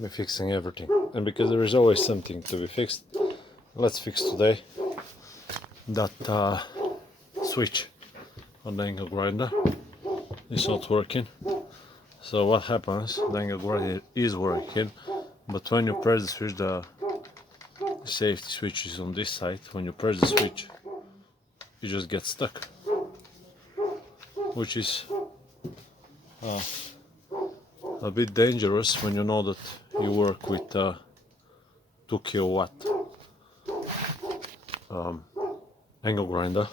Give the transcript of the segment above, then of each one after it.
be fixing everything. And because there is always something to be fixed, let's fix today that switch on the angle grinder. It's not working. So what happens, the angle grinder is working, but when you press the switch, the safety switch is on this side. When you press the switch, you just get stuck, which is a bit dangerous when you know that you work with 2 kilowatt angle grinder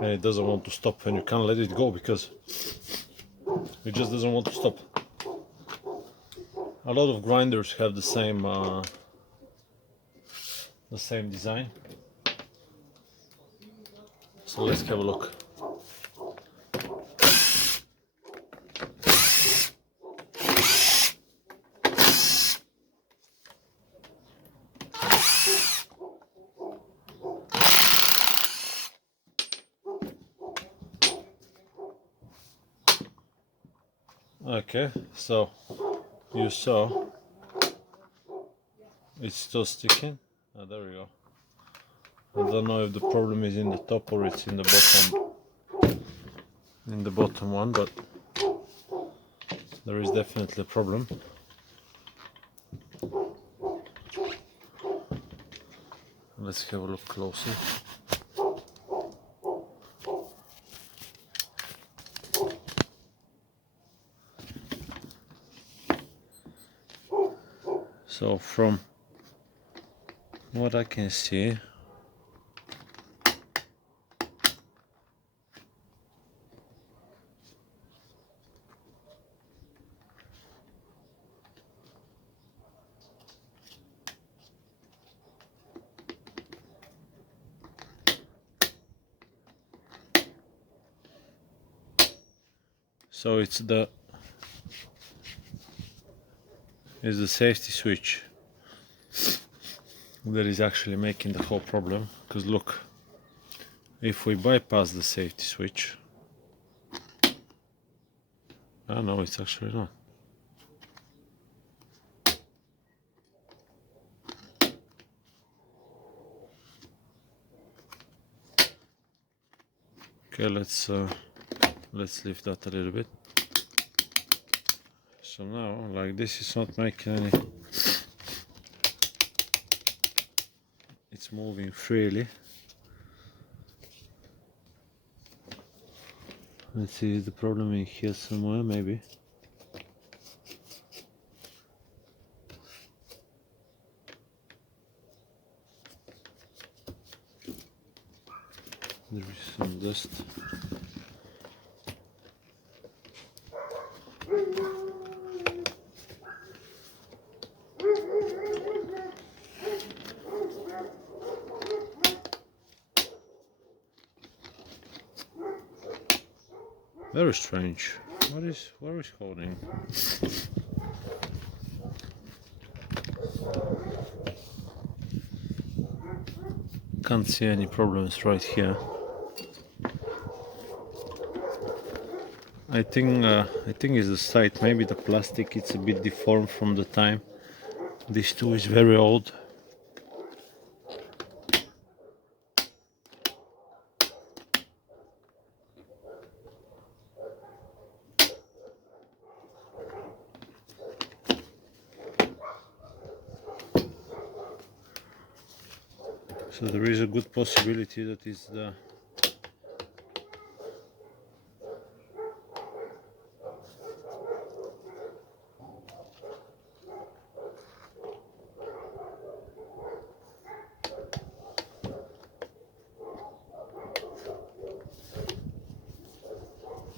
and it doesn't want to stop, and you can't let it go because it just doesn't want to stop. A lot of grinders have the same design. So let's have a look. Okay, so you saw it's still sticking. Oh, there we go. I don't know if the problem is in the top or it's in the bottom one, but there is definitely a problem. Let's have a look closer. So from what I can see, so it's the safety switch that is actually making the whole problem. Because look, if we bypass the safety switch, no, it's actually not. Okay, let's lift that a little bit. So now, like this is not making any. It's moving freely. Let's see, is the problem in here somewhere? Maybe. There is some dust. Very strange. Where is holding? Can't see any problems right here. I think it's the side. Maybe the plastic, it's a bit deformed from the time. This tool is very old. So there is a good possibility that it's the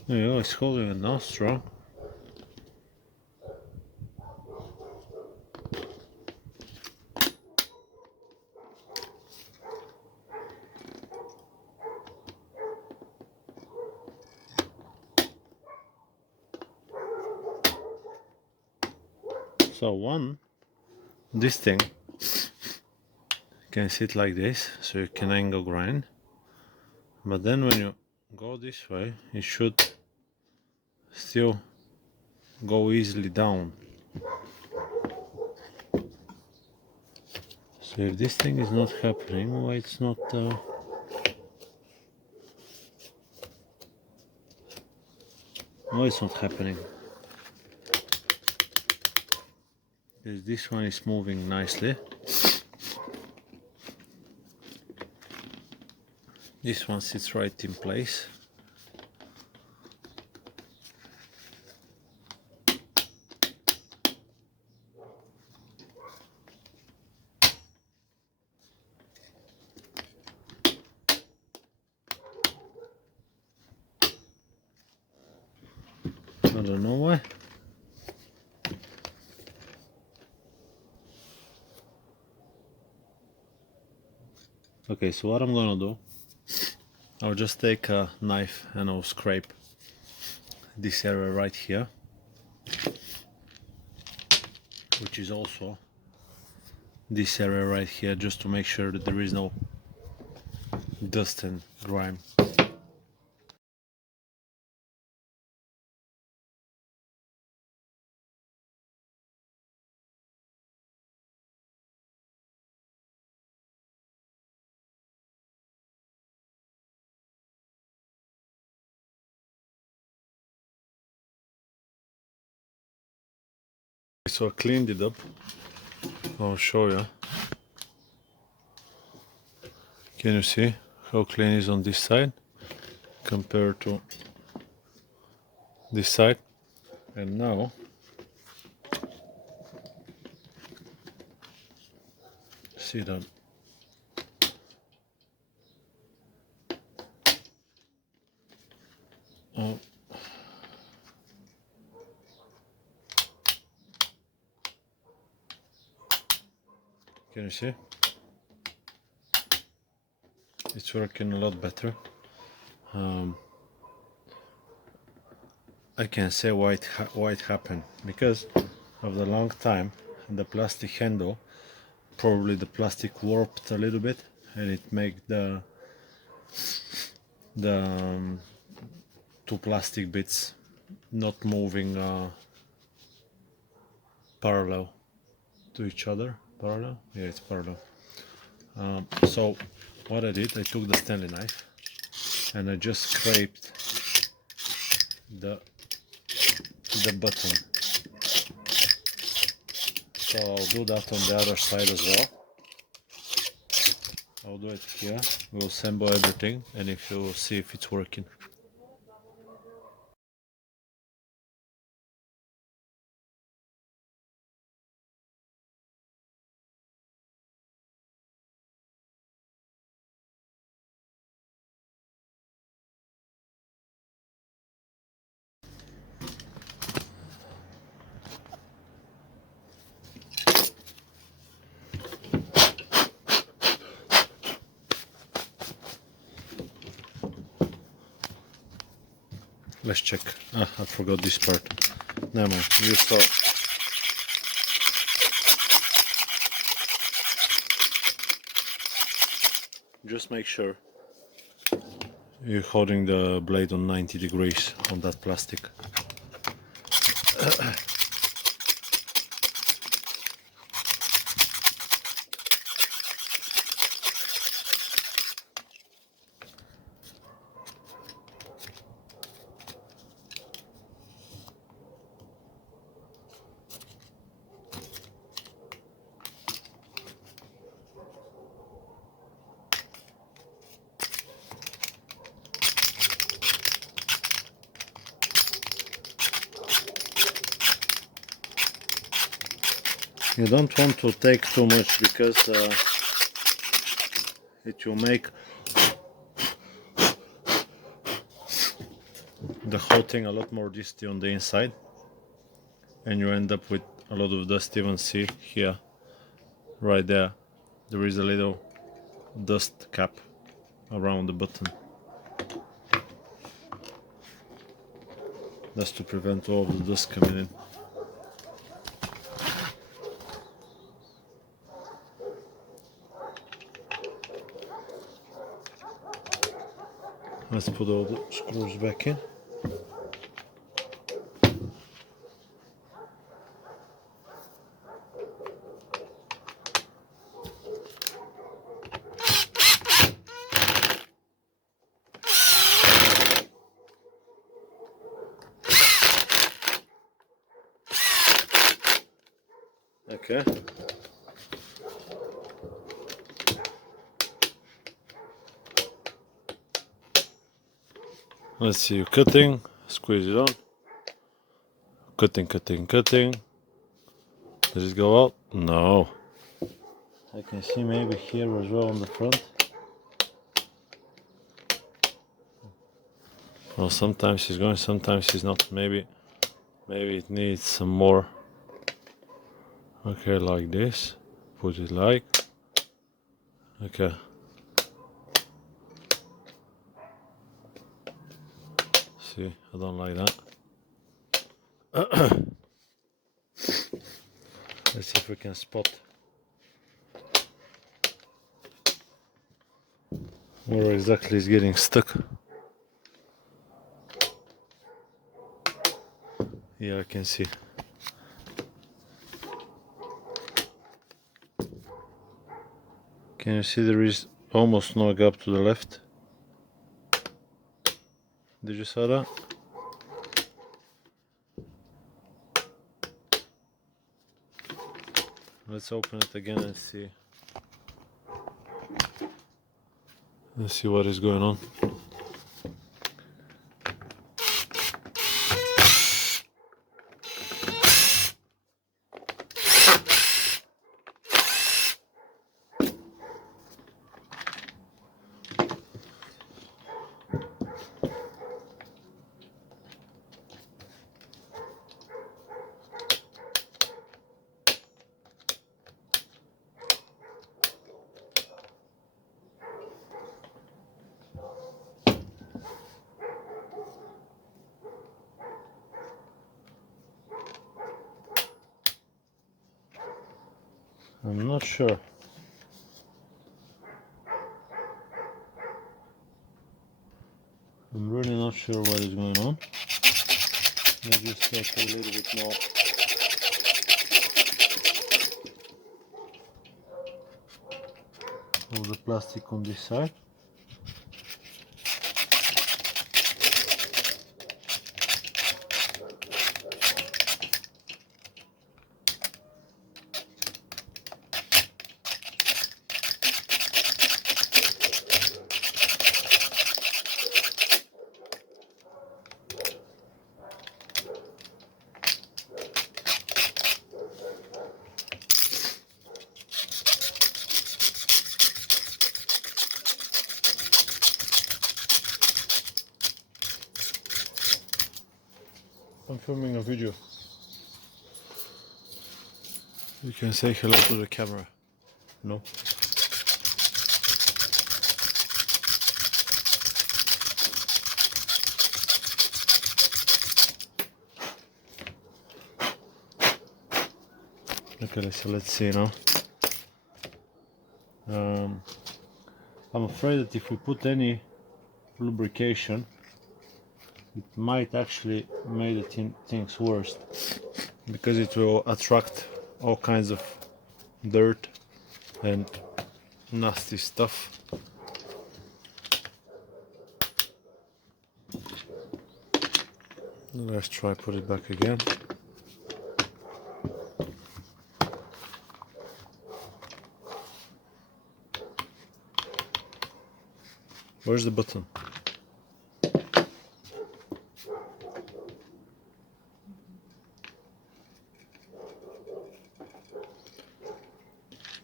yeah, it's holding it now strong. So this thing can sit like this, so you can angle grind, but then when you go this way, it should still go easily down. So if this thing is not happening, why it's not... why it's not happening? Because this one is moving nicely. This one sits right in place. I don't know why. Okay, so what I'm gonna do, I'll just take a knife and I'll scrape this area right here, which is also this area right here, just to make sure that there is no dust and grime. So I cleaned it up. I'll show you. Can you see how clean it is on this side compared to this side? And now see that oh, can you see? It's working a lot better. I can say why it happened, because of the long time the plastic handle, probably the plastic warped a little bit and it made the two plastic bits not moving parallel to each other. Parallel? Yeah, it's parallel. So what I did, I took the Stanley knife and I just scraped the button. So I'll do that on the other side as well. I'll do it here. We'll assemble everything and if you will see if it's working. Let's check. I forgot this part. Never mind. You saw. Just make sure you're holding the blade on 90 degrees on that plastic. You don't want to take too much because it will make the whole thing a lot more dusty on the inside and you end up with a lot of dust. Even see here, right there, there is a little dust cap around the button. That's to prevent all of the dust coming in. Let's put all the screws back in. Okay. Let's see you cutting, squeeze it on. Cutting. Does it go out? No. I can see maybe here as well on the front. Well, sometimes he's going, sometimes he's not. Maybe it needs some more. Okay, like this. Put it like. Okay. See, I don't like that. Let's see if we can spot where exactly is getting stuck. Yeah, I can see. Can you see there is almost no gap to the left? Did you saw that? Let's open it again and see. Let's see what is going on. I'm not sure. I'm really not sure what is going on. Let me just take a little bit more. Of the plastic on this side. I'm filming a video. You can say hello to the camera. No? Okay, so let's see now. I'm afraid that if we put any lubrication, it might actually make the things worse, because it will attract all kinds of dirt and nasty stuff. Let's try put it back again. Where's the button?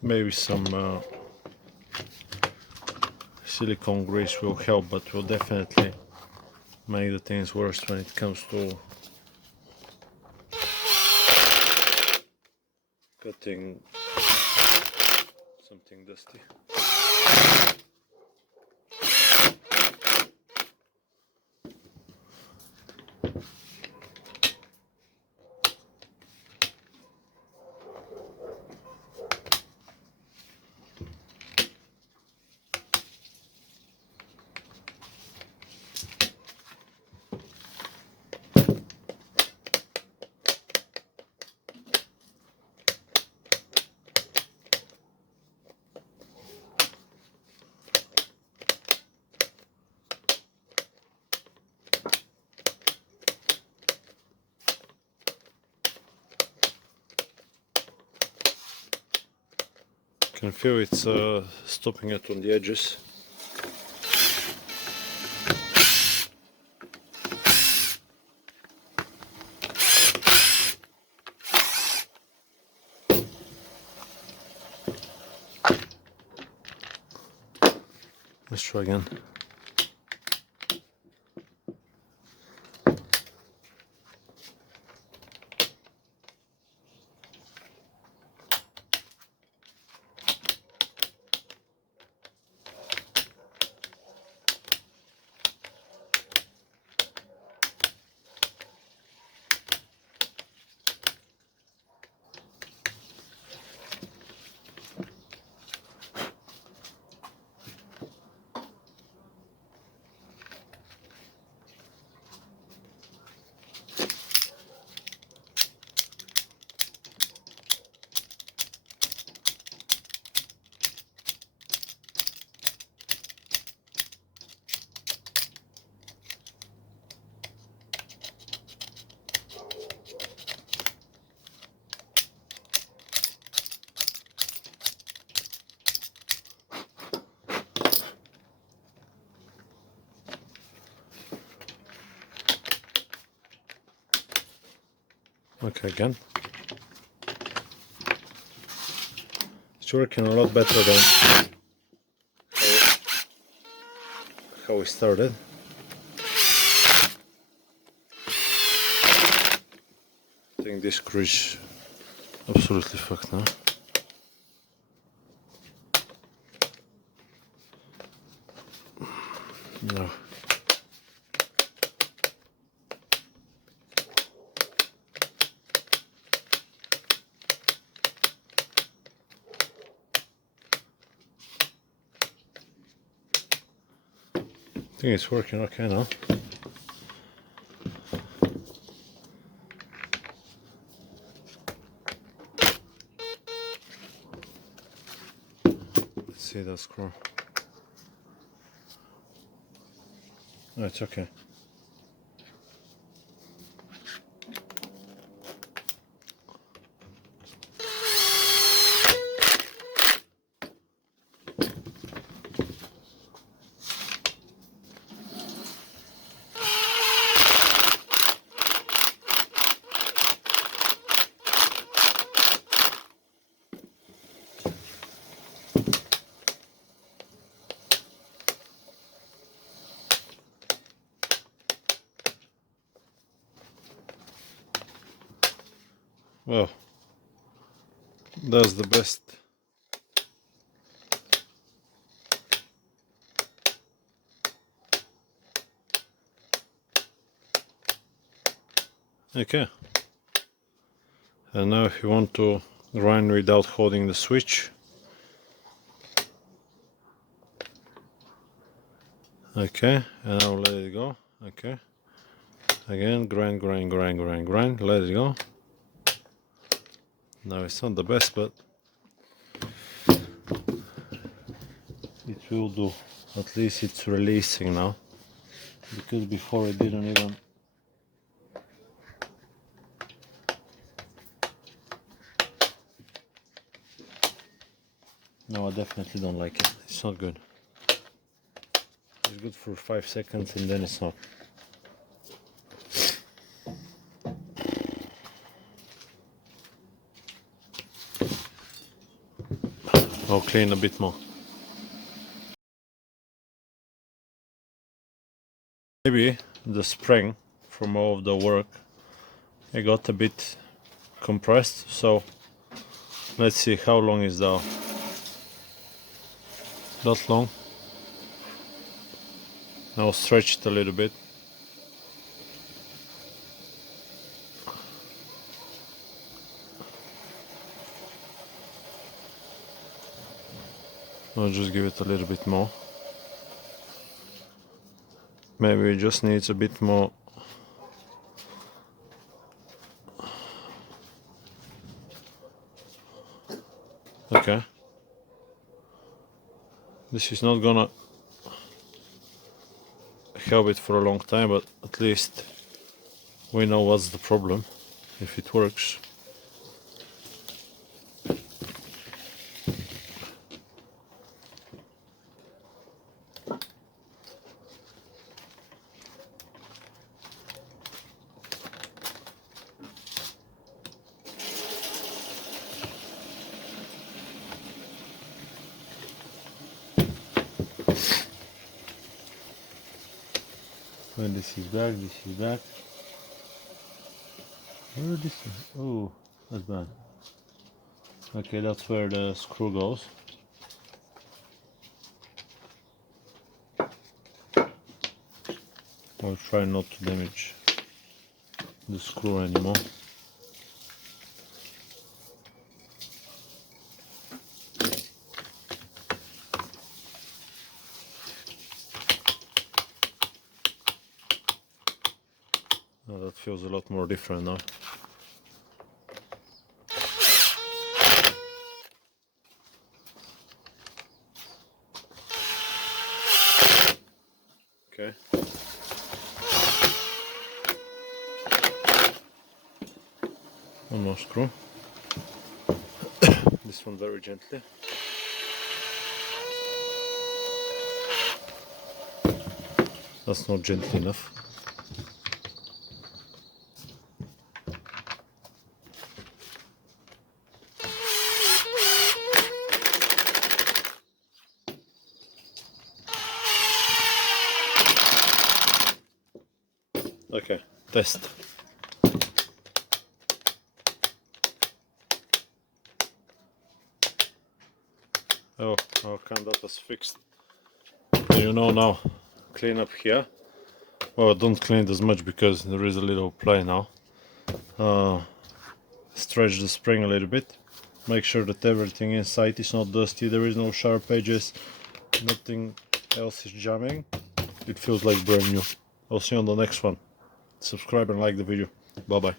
Maybe some silicone grease will help, but will definitely make the things worse when it comes to cutting something dusty. Can feel it's stopping it on the edges. Let's try again. Okay, again. It's working a lot better than how we started. I think this screw is absolutely fucked now. No. I think it's working okay now. Let's see that screw. No, it's okay. Well, that's the best. Okay. And now if you want to grind without holding the switch. Okay, and now let it go. Okay. Again, grind, grind, grind, grind, grind, let it go. Now it's not the best, but it will do. At least it's releasing now, because before it didn't even. No, I definitely don't like it. It's not good. It's good for 5 seconds and then it's not. I'll clean a bit more. Maybe the spring from all of the work, it got a bit compressed, so let's see how long is that. Not long. I'll stretch it a little bit. I'll just give it a little bit more. Maybe it just needs a bit more. Okay. This is not gonna help it for a long time, but at least we know what's the problem, if it works. When this is back, this is back. Where is this? Oh, that's bad. Okay, that's where the screw goes. I'll try not to damage the screw anymore. Oh, that feels a lot more different now. Okay. One more screw. This one very gently. That's not gentle enough. Okay, test. Oh, our that was fixed. You know now, clean up here. Well, don't clean it as much because there is a little play now. Stretch the spring a little bit. Make sure that everything inside is not dusty. There is no sharp edges. Nothing else is jamming. It feels like brand new. I'll see you on the next one. Subscribe and like the video. Bye bye.